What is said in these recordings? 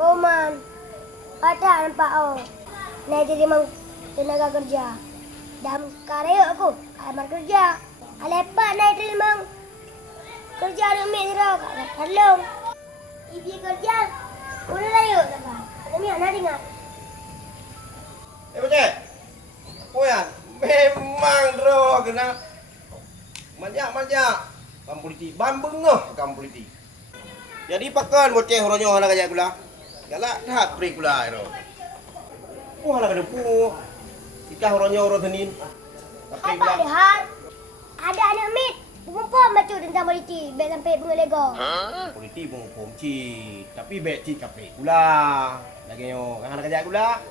Oh man, ada nampak oh. Nah jadi mang tenaga kerja. Dalam karya aku, kamar kerja. Alepak naik jadi mang kerja rumit terus. Kalau ibu kerja, udah lah yuk. Kami anak dengar. Bocah. Oh ya, memang roh kena manjak-manjak. Kampuliti, bambengah kampuliti. Jadi pakan bocah horonyo anak aja gula. Galak dah prik gula ero. Oh anak ada pu. Ika horonyo ro tenin. Tapi Apa gula. dehar? Ada anak mit. Perempuan macam tentang politi. Baik sampai bunga lego. Politi bung pomci. Tapi bet cik kaprik gula. Lagi yo anak aja gula.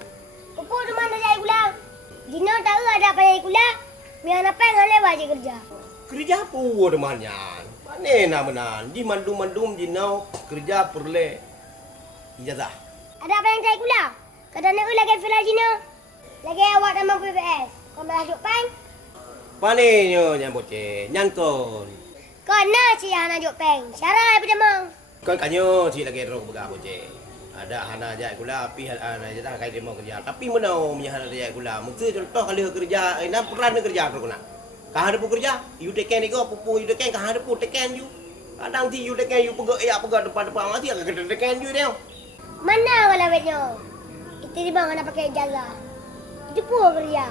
Kupu tu mana saya gula? Dino tahu ada apa yang gula? Mian apa yang lewat je kerja. Kerja apa demannya? Mana nak menan? Di mandum-mandum jinau kerja perle ijazah. Ada apa yang saya gula? Kadang nak lagi fila Dino. Lagi awak nama PPS. Kau melajuk pang? Pane nyo nyan bocah, nyan kon. Kau nak si Hana juk pang? Syarah apa demang? Kon kanyo si lagi ro begah bocah. Ada hana aja gula api hana aja kai demo kerja. Tapi menau punya hana aja gula. Mesti contoh kali kerja, ina peran kerja tu kena. Kah ada pu kerja, you take care ni go, pupu you take care, kah ada pu take care you. Kadang ti you take care you pegak ya pegak depan-depan mati agak take care you dia. Mana kalau betnya? Itu di bang nak pakai ijazah. Itu pun kerja.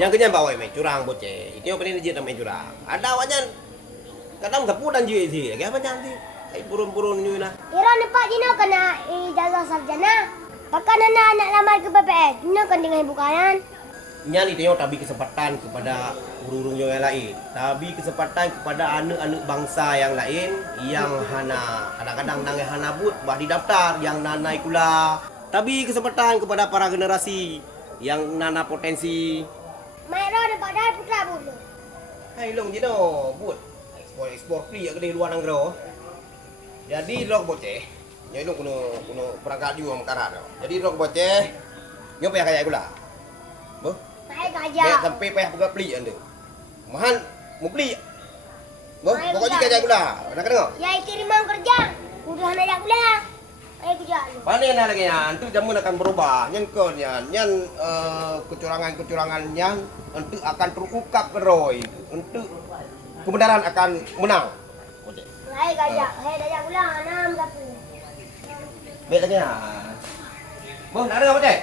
Yang kenyan bawa me curang bocah. Itu yang paling dia main curang. Ada awaknya kadang gapu dan je si. Lagi apa nanti? Ai burun-burun you nah. Kira nampak Dino kena ijazah sarjana. Pakai anak lamar ke PPS. Dino kan dengan bukanan. Nyali tengok tabi kesempatan kepada urung-urung yang lain. Tabi kesempatan kepada anak-anak bangsa yang lain yang hana kadang-kadang nang hana but bah di daftar yang nanai kula. Tabi kesempatan kepada para generasi yang nana potensi. Mai ro dapat dah putra bulu. Hai long je no but. Ekspor free ke di luar negara. Jadi rok boceh. Nyai long kuno perangkat juga makarat. Jadi rok boceh. Nyo payah kayak gula. Boh. Saya Baik gajah. sampai payah buka beli anda. Mahan mau beli. Boh, Baik, pokoknya buka. kerja gula. Nak dengar? Ya itu rimang kerja. Udah nak gula. Ayo kerja lu. Panen lah lagi yan. Itu zaman akan berubah. Nyan kon yan. Nyan kecurangan-kecurangan nyan untuk akan terungkap keroi. Untuk kebenaran akan menang. Okey. Ayo gajah. Ayo dah gula. Enam tapi. Baik lagi yan. Boh, nak dengar apa cek?